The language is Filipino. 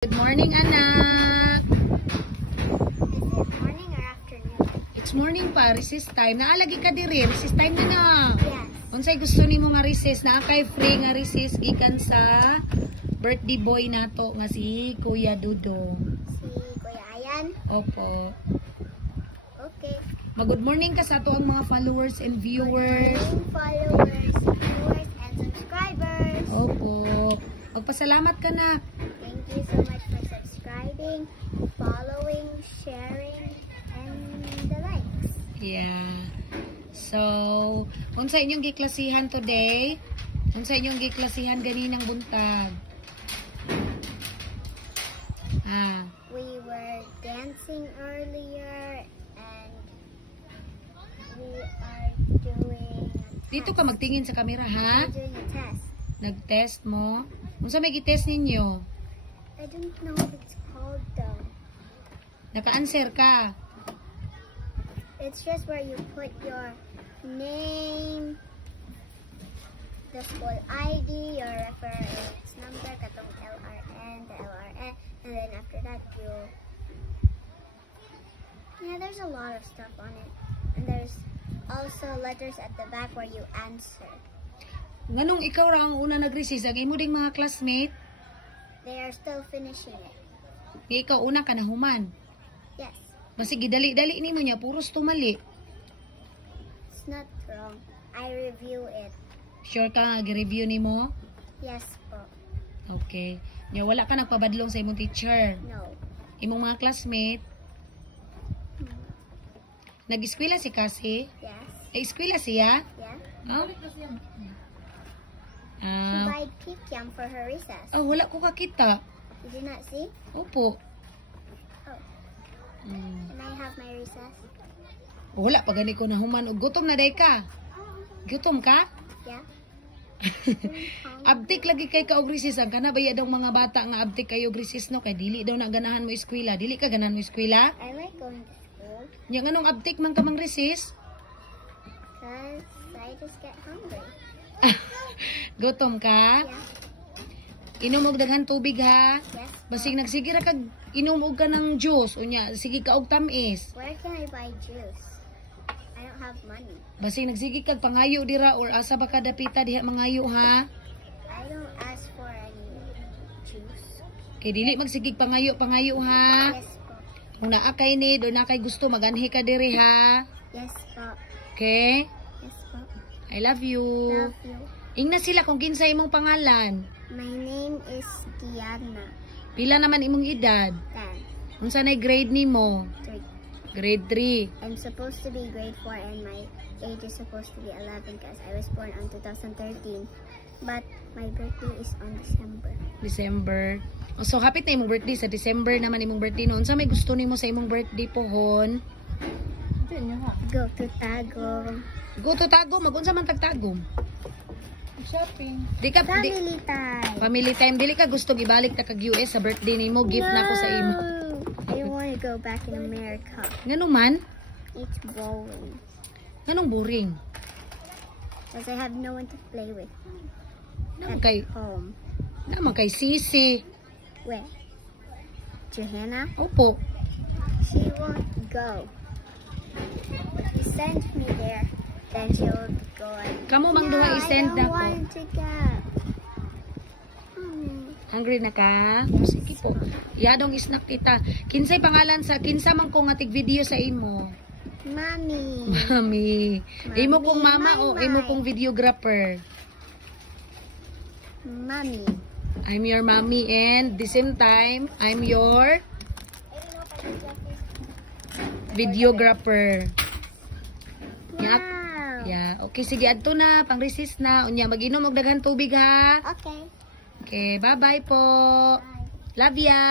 Good morning, anak. Is it morning or afternoon? It's morning pa, recess time. Naalagi ka diri, recess time na. Yes. Unsay gusto nimo nga recess? Naa kay free nga recess gikan sa birthday boy nato nga si Kuya Dudong. Si Kuya Ayan? Opo. Okay. Mag-good morning ka sa ato ang mga followers and viewers. Good morning, followers, and subscribers. Opo. Magpasalamat ka na. Thank you so much for subscribing, following, sharing, and the likes. Yeah. So, unsa inyong giklasihan today? Unsa inyong giklasihan ganinang buntag? We were dancing earlier, and we are doing Dito ka magtingin sa camera, ha? we're doing a test. Nag-test mo? Unsa may gitest ninyo? I don't know what it's called though. Naka-answer ka. It's just where you put your name, the school ID, your reference number, katong LRN, the LRN, and then after that yeah, there's a lot of stuff on it. And there's also letters at the back where you answer. Nganong ikaw ra ang una nag-recess, ang imo ding mga classmate, They are still finishing it. nga ikaw una ka na human. Yes, Masige dali-dali nimo niya, puros tumali. it's not wrong. I review it. Sure ka nga gi-review nimo? Yes po. Okay. Nya wala ka nagpabadlong sa imong teacher. No. Imong mga classmate, nag-eskwela si Cassie? Yes. Eskwela siya? Yeah. Oh? She Ah, buyed kikiam for her recess. wala ko kakita. Did you not see? Opo. Oh. Mm. Can I have my recess? Wala pa gani ko na human og gutom na day ka. Gutom ka? Yeah. Abtik lagi kay ka og recess ang kana baya daw mga bata nga abtik kayo og recess no kay dili daw na ganahan mo eskwela. Dili ka ganahan mo eskwela? I like going to school Nya nganong abtik man ka mang recess? because I just get hungry. Gutom ka? Yeah. Inom og daghan tubig ha. Yes. Basig nagsige ra kag inom og ka ng juice unya sige ka og tamis. Where can I buy juice? I don't have money. Basig nagsige kag pangayo dira or asa ba ka dapita diha mangayo ha. I don't ask for any juice. Kay dili magsigig pangayo ha. Yes po. Kung naa kay need or naa kay gusto maganhi ka diri ha. Yes po. Okay? Yes po. I love you. Love you. Ingna sila kung kinsa imong pangalan. My name is Diana. Pila naman imong edad? 10. Unsa nay grade nimo? 3. Grade 3. I'm supposed to be grade 4 and my age is supposed to be 11 because I was born on 2013. But my birthday is on December. December. So hapit na imong birthday sa December naman imong birthday no. Unsa may gusto nimo sa imong birthday pohon? Go to Tagum. Go to Tagum, magunsa man tag Tagum? Shopping. Di ka di, Family time. family time dili ka gusto ibalik ta kag US sa birthday nimo, gift na ko sa imo. I want to go back in America. Ngano man? It's boring. Nganong boring? Because I have no one to play with Naman at kay home. naman kay Sisi. Where? Johanna? Opo. She won't go. If you send me there, then she will go and... Kamo mang duha i-send I don't nako. want to go. Hungry na ka? O, sige po. Yadong snack kita. Kinsay pangalan sa kinsa man ko nga tig video sa imo? Mommy. Mami. Imo kong mama o Mami. imo kong videographer? Mommy. I'm your mommy and the same time, I'm your videographer. Wow. Yeah, okay sige adto na, pang-recess na. Unya mag-inom og daghan tubig ha. Okay. Okay, bye-bye po. Bye. Love ya.